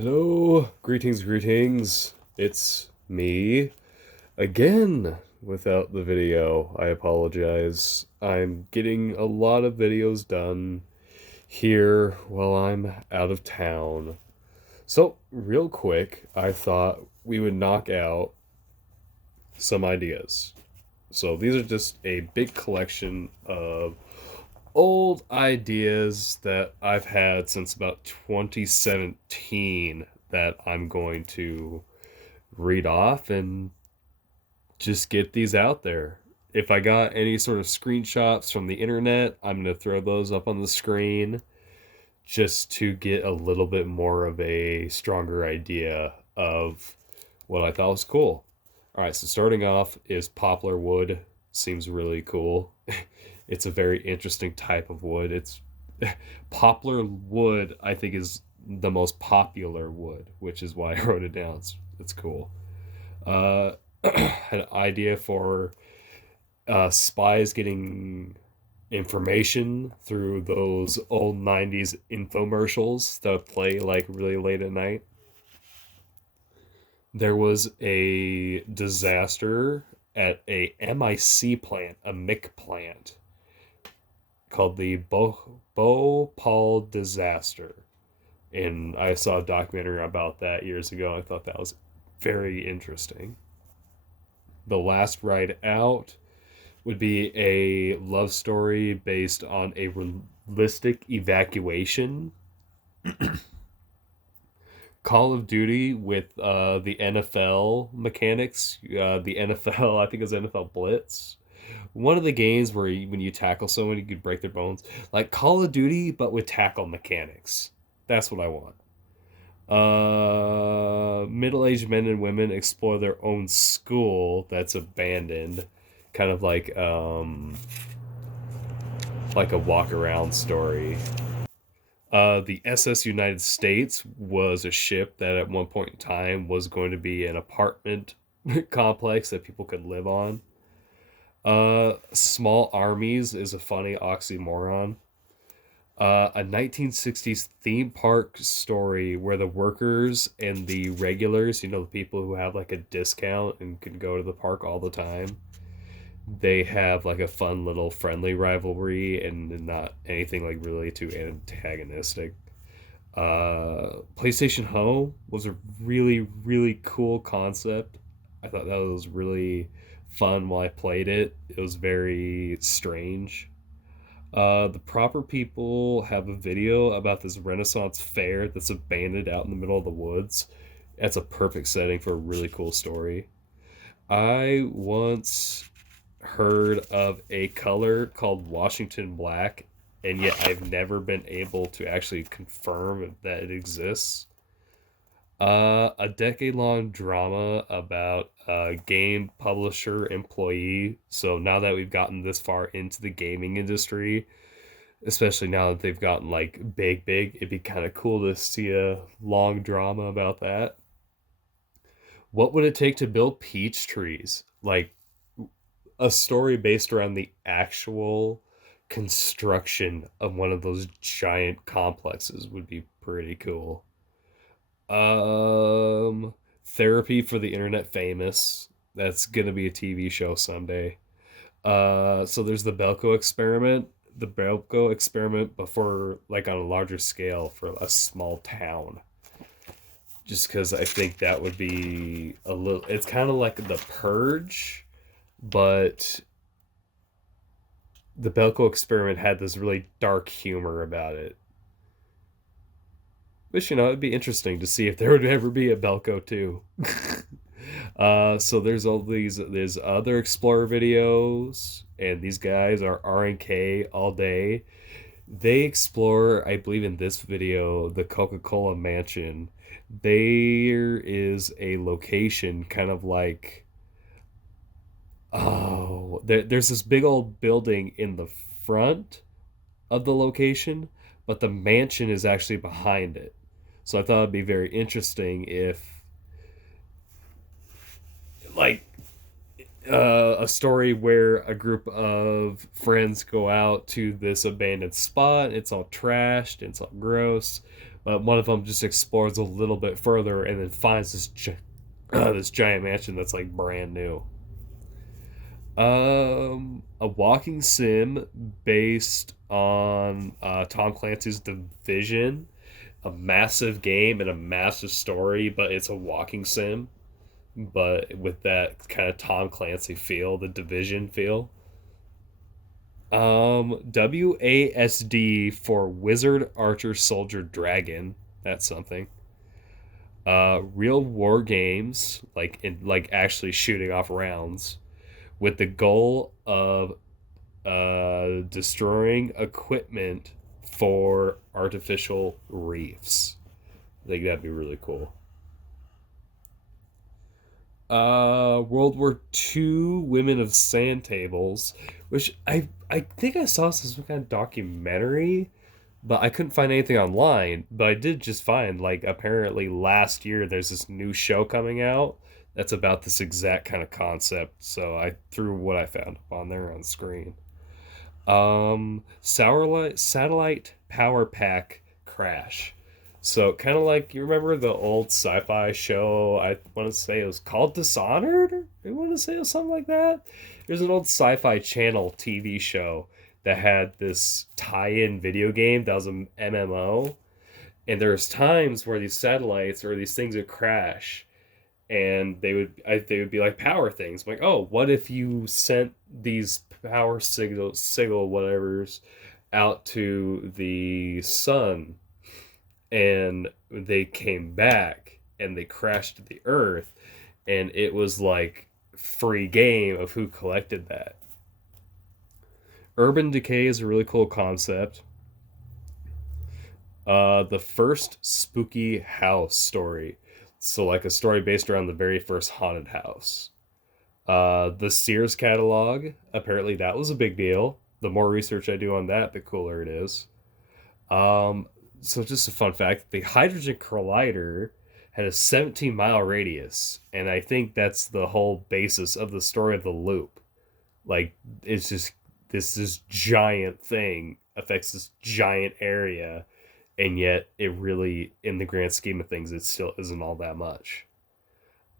Hello, greetings. It's me again without the video. I apologize. I'm getting a lot of videos done here while I'm out of town. So, real quick, I thought we would knock out some ideas. So, these are just a big collection of old ideas that I've had since about 2017 that I'm going to read off and just get these out there. If I got any sort of screenshots from the internet, I'm going to throw those up on the screen just to get a little bit more of a stronger idea of what I thought was cool. All right, so starting off is poplar wood. Seems really cool. It's a very interesting type of wood. It's poplar wood, I think, is the most popular wood, which is why I wrote it down. It's cool. Uh, an idea for spies getting information through those old 90s infomercials that play like really late at night. There was a disaster at a MIC plant, a MIC plant, called the Bhopal disaster. And I saw a documentary about that years ago. I thought that was very interesting. The Last Ride Out would be a love story based on a realistic evacuation. Call of Duty with the NFL mechanics. The NFL, I think it was NFL Blitz. One of the games where when you tackle someone, you could break their bones. Like Call of Duty, but with tackle mechanics. That's what I want. Middle-aged men and women explore their own school that's abandoned, kind of like a walk around story. The SS United States was a ship that at one point in time was going to be an apartment complex that people could live on. Small armies is a funny oxymoron. A 1960s theme park story where the workers and the regulars, the people who have like a discount and can go to the park all the time, they have like a fun little friendly rivalry and not anything like really too antagonistic. PlayStation Home was a really cool concept. I thought that was really fun while I played it. It was very strange. The proper people have a video about this Renaissance fair that's abandoned out in the middle of the woods. That's a perfect setting for a really cool story. I once heard of a color called Washington Black, and yet I've never been able to actually confirm that it exists. A decade long drama about a game publisher employee. So now that we've gotten this far into the gaming industry, especially now that they've gotten like big, it'd be kind of cool to see a long drama about that. What would it take to build peach trees? Like a story based around the actual construction of one of those giant complexes would be pretty cool. Therapy for the internet famous. That's gonna be a TV show someday. So there's the Belko experiment. The Belko experiment, before like on a larger scale for a small town. Just because I think that would be a little. It's kind of like the Purge, but the Belko experiment had this really dark humor about it. Which, it'd be interesting to see if there would ever be a Belko too. So there's all there's other Explorer videos, and these guys are RNK all day. They explore, I believe in this video, the Coca-Cola mansion. There is a location kind of like, there's this big old building in the front of the location, but the mansion is actually behind it. So I thought it'd be very interesting if, like, a story where a group of friends go out to this abandoned spot. It's all trashed, it's all gross. But one of them just explores a little bit further and then finds this giant mansion that's like brand new. A walking sim based on Tom Clancy's Division, a massive game and a massive story, but it's a walking sim, but with that kind of Tom Clancy feel, the Division feel. WASD for Wizard Archer Soldier Dragon. That's something. Real war games, like actually shooting off rounds, with the goal of destroying equipment for artificial reefs. I think that'd be really cool. World War II Women of Sand Tables, which I think I saw some kind of documentary, but I couldn't find anything online. But I did just find, like, apparently last year there's this new show coming out that's about this exact kind of concept. So I threw what I found up on there on screen. Satellite Power Pack Crash. So kind of like, you remember the old sci-fi show? I want to say it was called Dishonored. I want to say it was something like that. There's an old Sci-Fi Channel TV show that had this tie-in video game that was an MMO, and there's times where these satellites or these things would crash, and they would be like power things. I'm like, oh, what if you sent these power signal whatever's out to the sun, and they came back and they crashed to the earth, and it was like free game of who collected that. Urban decay is a really cool concept. The first spooky house story, so like a story based around the very first haunted house. The Sears catalog, apparently that was a big deal. The more research I do on that, the cooler it is. Um, so just a fun fact: the Hydrogen Collider had a 17-mile radius, and I think that's the whole basis of the story of the loop. Like, it's just this giant thing affects this giant area, and yet it really, in the grand scheme of things, it still isn't all that much.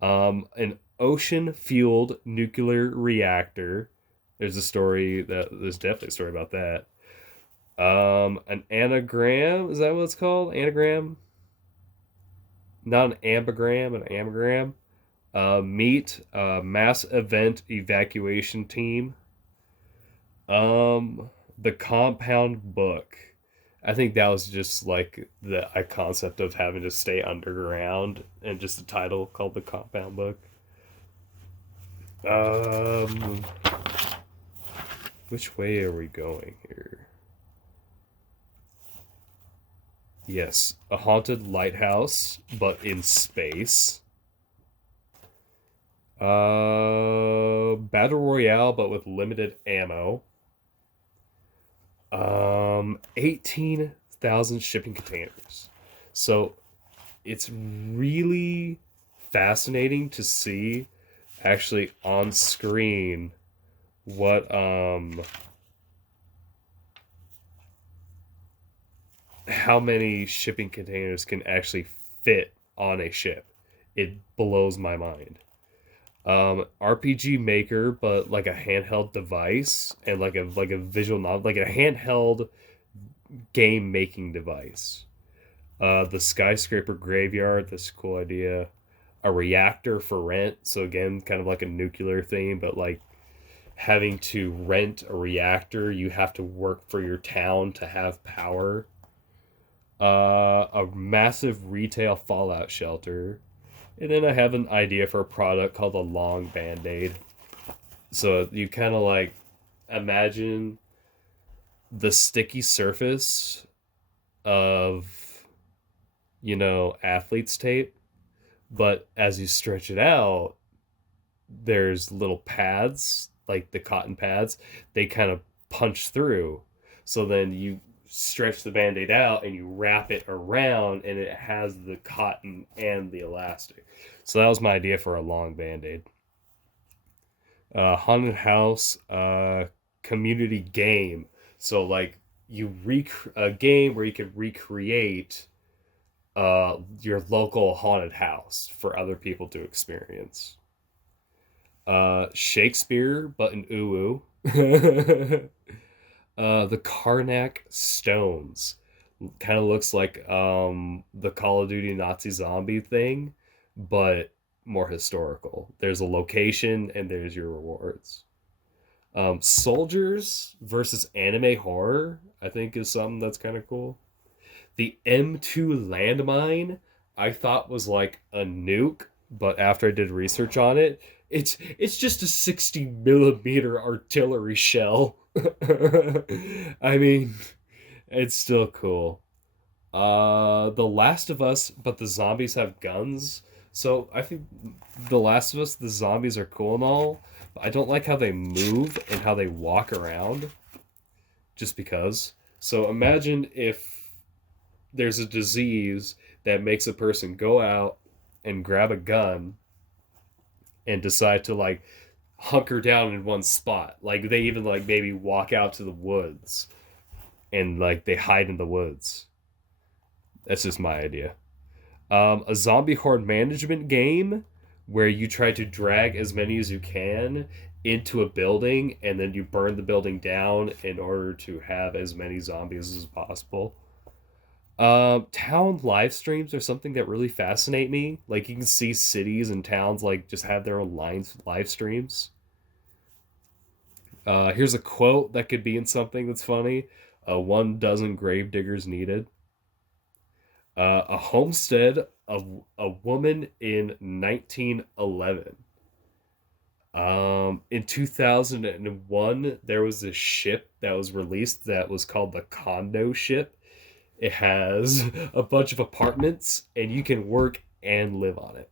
An ocean fueled nuclear reactor. There's definitely a story about that. An anagram, is that what it's called? Anagram? Not an ambigram, an anagram. Meet mass event evacuation team. The compound book. I think that was just like the concept of having to stay underground, and just a title called the compound book. Um, which way are we going here? Yes, a haunted lighthouse, but in space. Battle Royale, but with limited ammo. 18,000 shipping containers. So it's really fascinating to see actually on screen what how many shipping containers can actually fit on a ship. It blows my mind. RPG Maker, but like a handheld device, and like a visual novel, like a handheld game making device. The Skyscraper Graveyard, that's a cool idea. A reactor for rent, so again, kind of like a nuclear thing, but like having to rent a reactor, you have to work for your town to have power. A massive retail fallout shelter. And then I have an idea for a product called a long band-aid. So you kind of like imagine the sticky surface of, athlete's tape, but as you stretch it out, there's little pads, like the cotton pads, they kind of punch through. So then you stretch the band-aid out and you wrap it around, and it has the cotton and the elastic. So that was my idea for a long band-aid. Haunted house community game. So like a game where you can recreate your local haunted house for other people to experience. Shakespeare, but in uwu. The Karnak Stones kind of looks like the Call of Duty Nazi zombie thing, but more historical. There's a location and there's your rewards. Soldiers versus anime horror, I think, is something that's kind of cool. The M2 landmine, I thought was like a nuke, but after I did research on it, it's just a 60 millimeter artillery shell. I mean, it's still cool. The Last of Us, but the zombies have guns. So I think The Last of Us, the zombies are cool and all, but I don't like how they move and how they walk around just because. So imagine if there's a disease that makes a person go out and grab a gun and decide to like hunker down in one spot. Like they even like maybe walk out to the woods and like they hide in the woods. That's just my idea. A zombie horde management game where you try to drag as many as you can into a building and then you burn the building down in order to have as many zombies as possible. Town live streams are something that really fascinate me. Like you can see cities and towns like just have their own live streams. Here's a quote that could be in something that's funny. 1 dozen grave diggers needed. A homestead of a woman in 1911. In 2001, there was a ship that was released that was called the Condo Ship. It has a bunch of apartments, and you can work and live on it.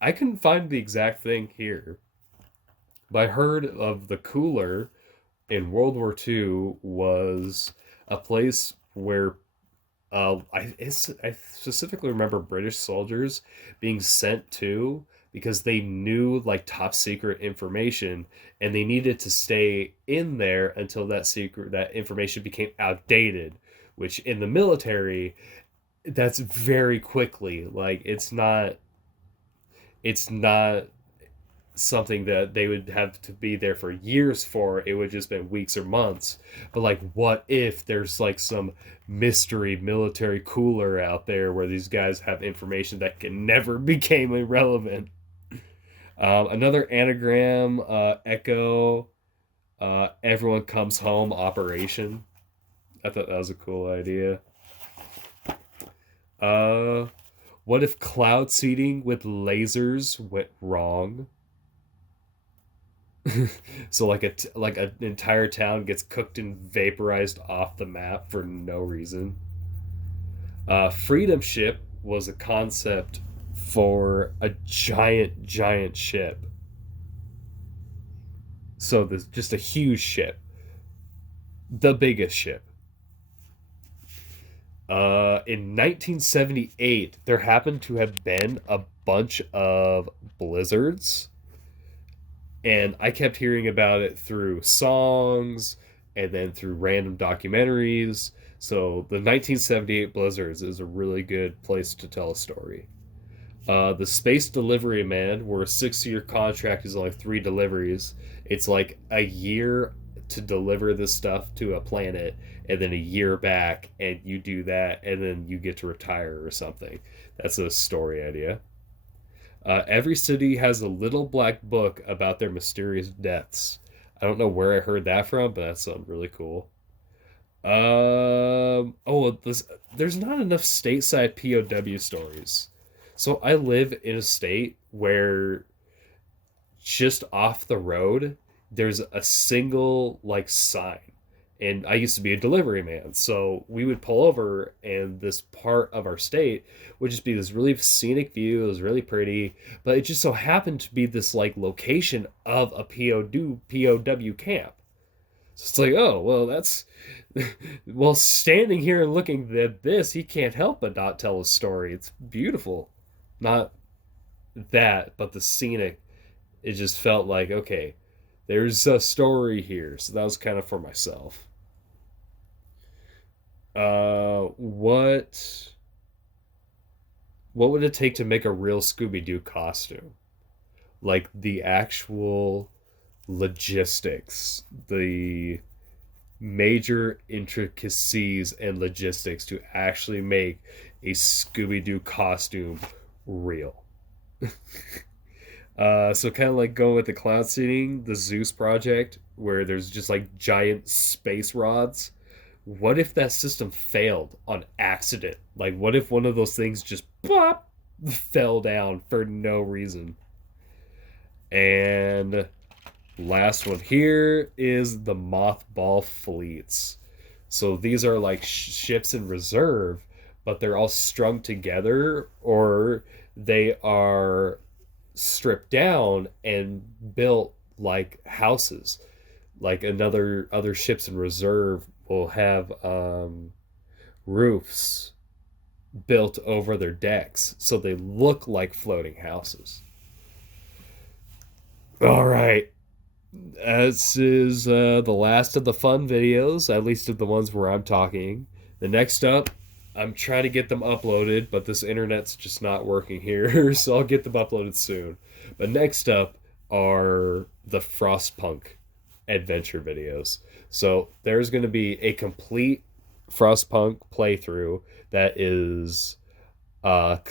I couldn't find the exact thing here, but I heard of the cooler in World War II was a place where I specifically remember British soldiers being sent to because they knew like top secret information and they needed to stay in there until that information became outdated, which in the military that's very quickly. Like it's not something that they would have to be there for years for. It would just been weeks or months. But like what if there's like some mystery military cooler out there where these guys have information that can never become irrelevant? Another anagram, echo, everyone comes home operation. I thought that was a cool idea. uh what if cloud seeding with lasers went wrong? So like like an entire town gets cooked and vaporized off the map for no reason. Freedom ship was a concept for a giant ship. So there's just a huge ship, the biggest ship. In 1978, there happened to have been a bunch of blizzards and I kept hearing about it through songs and then through random documentaries. So the 1978 blizzards is a really good place to tell a story. The Space Delivery Man, where a 6 year contract is only 3 deliveries. It's like a year to deliver this stuff to a planet, and then a year back, and you do that, and then you get to retire or something. That's a story idea. Every city has a little black book about their mysterious deaths. I don't know where I heard that from, but that's something really cool. There's not enough stateside POW stories. So I live in a state where just off the road, there's a single like sign. And I used to be a delivery man. So we would pull over, and this part of our state would just be this really scenic view. It was really pretty, but it just so happened to be this like location of a POW camp. So it's like, oh, well, that's. Well, standing here and looking at this, he can't help but not tell a story. It's beautiful. Not that, but the scenic. It just felt like, okay, there's a story here. So that was kind of for myself. What would it take to make a real Scooby Doo costume? Like the actual logistics, the major intricacies and logistics to actually make a Scooby Doo costume real. So kind of like going with the cloud seeding, the Zeus project, where there's just like giant space rods. What if that system failed on accident? Like, what if one of those things just pop fell down for no reason? And last one here is the mothball fleets. So these are like ships in reserve, but they're all strung together, or they are stripped down and built like houses. Like another other ships in reserve will have roofs built over their decks, so they look like floating houses. All right, this is the last of the fun videos, at least of the ones where I'm talking. The next up, I'm trying to get them uploaded, but this internet's just not working here, so I'll get them uploaded soon. But next up are the Frostpunk adventure videos. So there's going to be a complete Frostpunk playthrough that is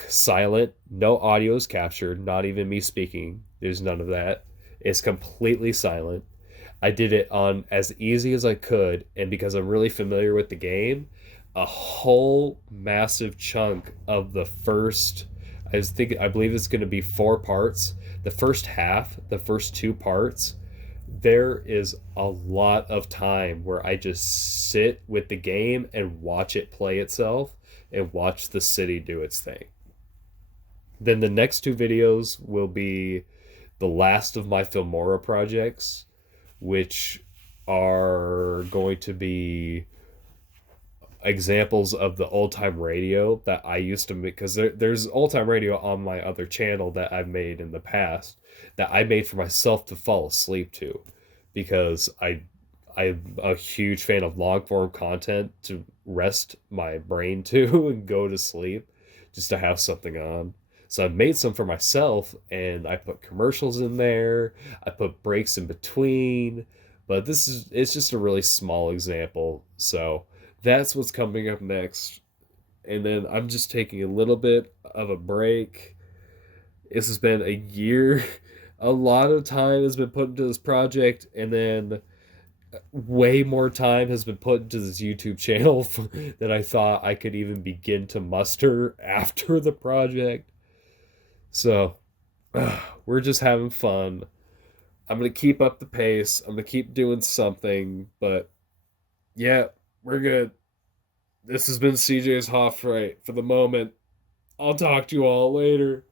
silent, no audio is captured, not even me speaking. There's none of that. It's completely silent. I did it on as easy as I could, and because I'm really familiar with the game, a whole massive chunk of the first, I believe it's going to be 4 parts. The first half, the first 2 parts, there is a lot of time where I just sit with the game and watch it play itself and watch the city do its thing. Then the next 2 videos will be the last of my Filmora projects, which are going to be examples of the old time radio that I used to make, because there's old time radio on my other channel that I've made in the past that I made for myself to fall asleep to, because I'm a huge fan of long form content to rest my brain to and go to sleep, just to have something on. So I made some for myself, and I put commercials in there. I put breaks in between, but it's just a really small example. So that's what's coming up next. And then I'm just taking a little bit of a break. This has been a year. A lot of time has been put into this project, and then way more time has been put into this YouTube channel than I thought I could even begin to muster after the project. So we're just having fun. I'm going to keep up the pace. I'm going to keep doing something, but yeah, we're good. This has been CJ's Hoffswrite for the moment. I'll talk to you all later.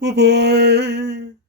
Bye bye.